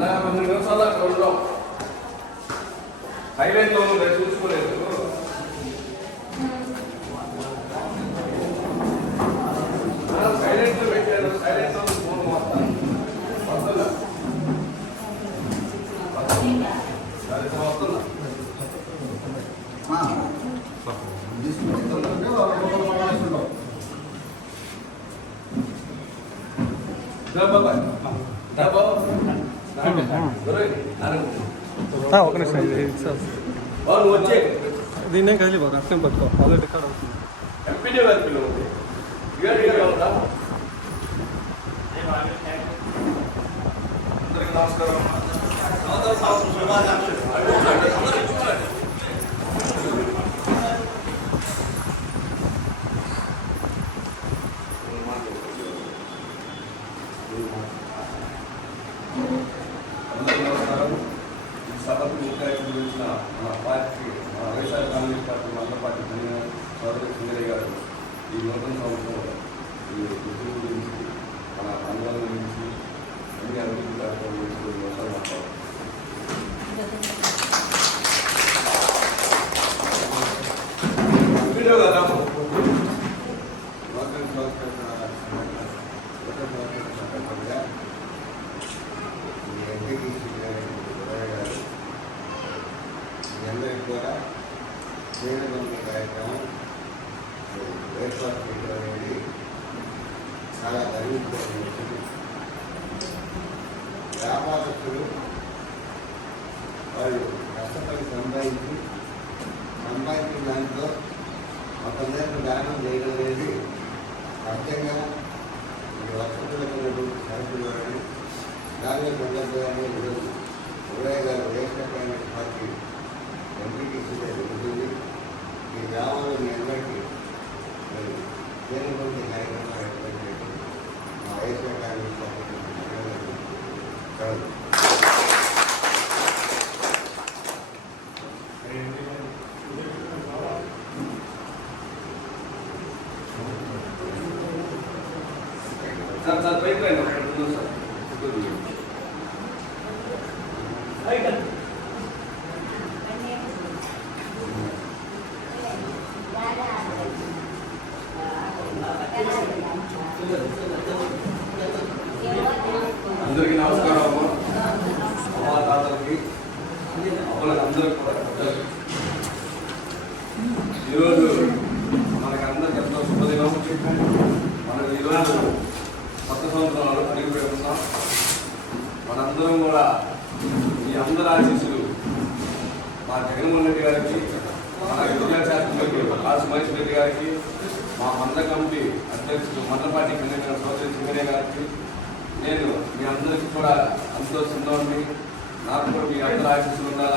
10 నిమిషాలు అక్కడ ఉండడం హైలైట్లో చూసుకోలేదు. సైలెంట్లో పెట్టారు, సైలెంట్లో ఫోన్ వస్తాను వస్తుందా ఒక నిమిషం వచ్చే దీన్నే కదిలి బాగా అర్థం పట్టుకో ఆల్రెడీ రికార్డ్ అవుతుంది. ఎంపీడీ గారి పిల్లలు ఉంది అందరికీ నమస్కారం. అందరికీ నమస్కారం. ఈ సభకు ముఖ్య గురించిన మన పార్టీ మన వైఎస్ఆర్ కాంగ్రెస్ పార్టీ మండల పార్టీ కన్వీనర్ సోదరు సింగరయ్య గారు ఈ నూతన సంవత్సరంలో ఈ వృద్ధుల గురించి మన ఆందోళన గురించి అన్ని అభివృద్ధి కార్యక్రమం గురించి కొన్ని విషయాలు మాట్లాడారు. వీడియో కదా అందరికీ కూడా చేయడం కార్యక్రమం ఏర్పాటు చేయడం అనేది చాలా గర్వించబడుతుంది. వ్యాపారస్తులు వాళ్ళు కష్టపడి సంపాదించిన దాంట్లో కొందరికి దానం చేయడం అనేది అర్థంగా వసతులకు సరుకులు కానీ దానిలో సందర్భంగానే ఈరోజు ఉదయ గారు వైఎస్ఆర్ కాంగ్రెస్ పార్టీ ఎంపీటీసీ జరుగుతుంది. ఈ గ్రామంలో మీ అందరికీ చేరుకుంటే కార్యక్రమాలు ఏర్పాటు చేయడం మా వైఎస్ఆర్ కాంగ్రెస్ పార్టీ సార్ పైకి రండి సార్. అందరికీ నమస్కారం. అమ్మా తాతలకి అమ్మలకి అందరికి కూడా ఈరోజు మనకందరికి ఎంతో శుభదినం. మనం ఈరోజు కొత్త సంవత్సరాలు అడుగు పెడుతున్నాం. మనందరం కూడా ఈ అందరి ఆశీస్సులు మా జగన్మోహన్ రెడ్డి గారికి, మన విద్యాశాస్త్రి కాసు మహేష్ రెడ్డి గారికి, మా మండల కమిటీ అధ్యక్షుడు మండల పార్టీ కన్వీనర్ సోదరి సింగరయ్య గారికి, నేను మీ అందరికీ కూడా సంతోషంగా ఉంది. నాకు కూడా మీ అందరి ఆశీస్సులు ఉండాలి.